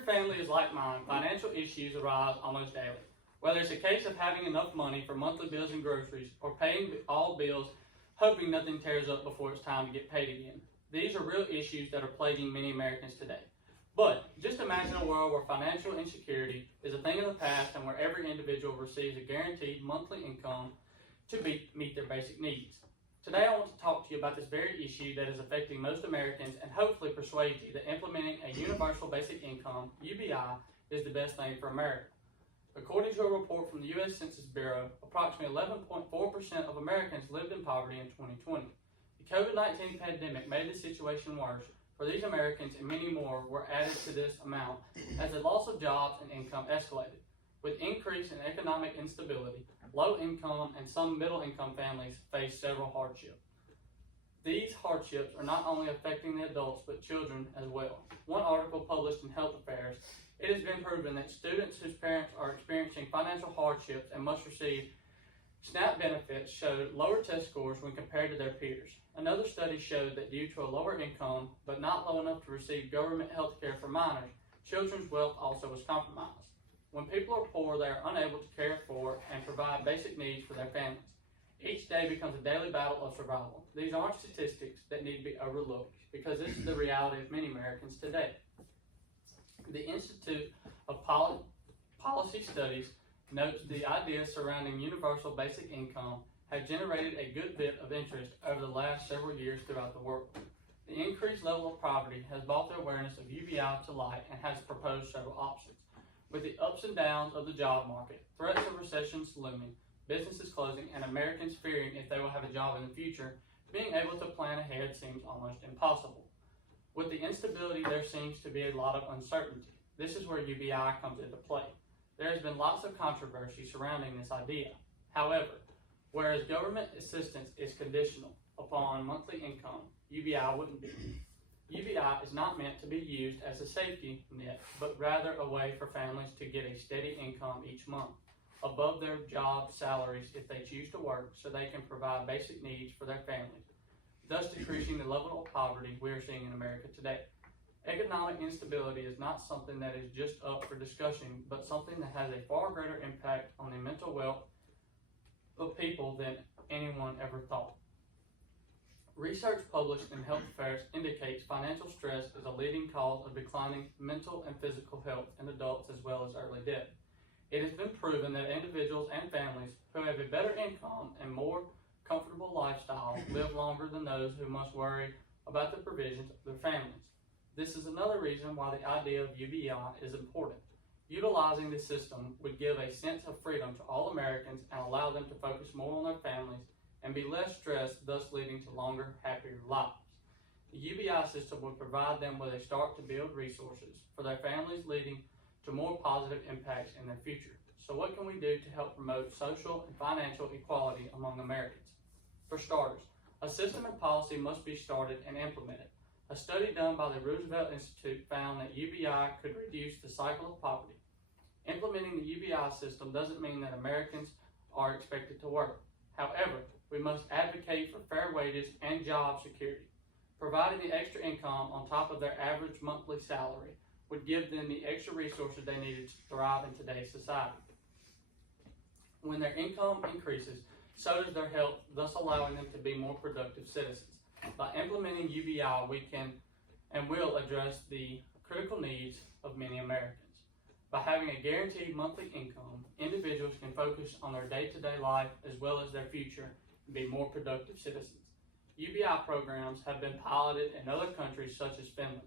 your family is like mine, financial issues arise almost daily. Whether it's a case of having enough money for monthly bills and groceries, or paying all bills, hoping nothing tears up before it's time to get paid again. These are real issues that are plaguing many Americans today. But just imagine a world where financial insecurity is a thing of the past and where every individual receives a guaranteed monthly income to meet their basic needs. Today I want to talk to you about this very issue that is affecting most Americans and hopefully persuade you that implementing a universal basic income, UBI, is the best thing for America. According to a report from the U.S. Census Bureau, approximately 11.4% of Americans lived in poverty in 2020. The COVID-19 pandemic made the situation worse, for these Americans and many more were added to this amount as the loss of jobs and income escalated. With increase in economic instability, low income and some middle income families face several hardships. These hardships are not only affecting the adults but children as well. One article published in Health Affairs, it has been proven that students whose parents are experiencing financial hardships and must receive SNAP benefits showed lower test scores when compared to their peers. Another study showed that due to a lower income, but not low enough to receive government health care for minors, children's wealth also was compromised. When people are poor, they are unable to care for and provide basic needs for their families. Each day becomes a daily battle of survival. These aren't statistics that need to be overlooked because this is the reality of many Americans today. The Institute of Policy Studies notes the ideas surrounding universal basic income have generated a good bit of interest over the last several years throughout the world. The increased level of poverty has brought the awareness of UBI to light and has proposed several options. With the ups and downs of the job market, threats of recessions looming, businesses closing, and Americans fearing if they will have a job in the future, being able to plan ahead seems almost impossible. With the instability, there seems to be a lot of uncertainty. This is where UBI comes into play. There has been lots of controversy surrounding this idea. However, whereas government assistance is conditional upon monthly income, UBI wouldn't be. UBI is not meant to be used as a safety net, but rather a way for families to get a steady income each month, above their job salaries if they choose to work, so they can provide basic needs for their families, thus decreasing the level of poverty we are seeing in America today. Economic instability is not something that is just up for discussion, but something that has a far greater impact on the mental wealth of people than anyone ever thought. Research published in Health Affairs indicates financial stress is a leading cause of declining mental and physical health in adults as well as early death. It has been proven that individuals and families who have a better income and more comfortable lifestyle live longer than those who must worry about the provisions of their families. This is another reason why the idea of UBI is important. Utilizing this system would give a sense of freedom to all Americans and allow them to focus more on their families and be less stressed, thus leading to longer, happier lives. The UBI system would provide them with a start to build resources for their families, leading to more positive impacts in their future. So what can we do to help promote social and financial equality among Americans? For starters, a system and policy must be started and implemented. A study done by the Roosevelt Institute found that UBI could reduce the cycle of poverty. Implementing the UBI system doesn't mean that Americans are expected to work. However, we must advocate for fair wages and job security. Providing the extra income on top of their average monthly salary would give them the extra resources they needed to thrive in today's society. When their income increases, so does their health, thus allowing them to be more productive citizens. By implementing UBI, we can and will address the critical needs of many Americans. By having a guaranteed monthly income, individuals can focus on their day-to-day life as well as their future and be more productive citizens. UBI programs have been piloted in other countries such as Finland.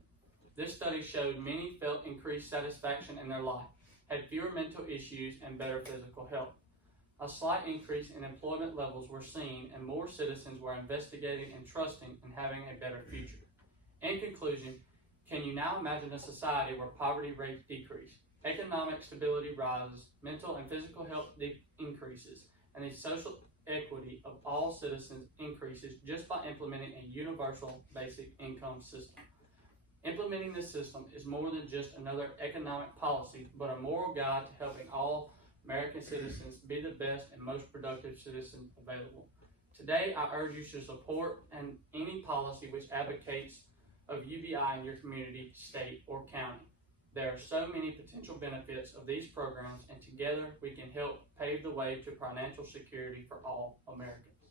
This study showed many felt increased satisfaction in their life, had fewer mental issues, and better physical health. A slight increase in employment levels were seen, and more citizens were investigating and trusting in having a better future. In conclusion, can you now imagine a society where poverty rates decrease, economic stability rises, mental and physical health increases, and the social equity of all citizens increases just by implementing a universal basic income system? Implementing this system is more than just another economic policy, but a moral guide to helping all American citizens be the best and most productive citizens available. Today, I urge you to support any policy which advocates of UBI in your community, state, or county. There are so many potential benefits of these programs, and together we can help pave the way to financial security for all Americans.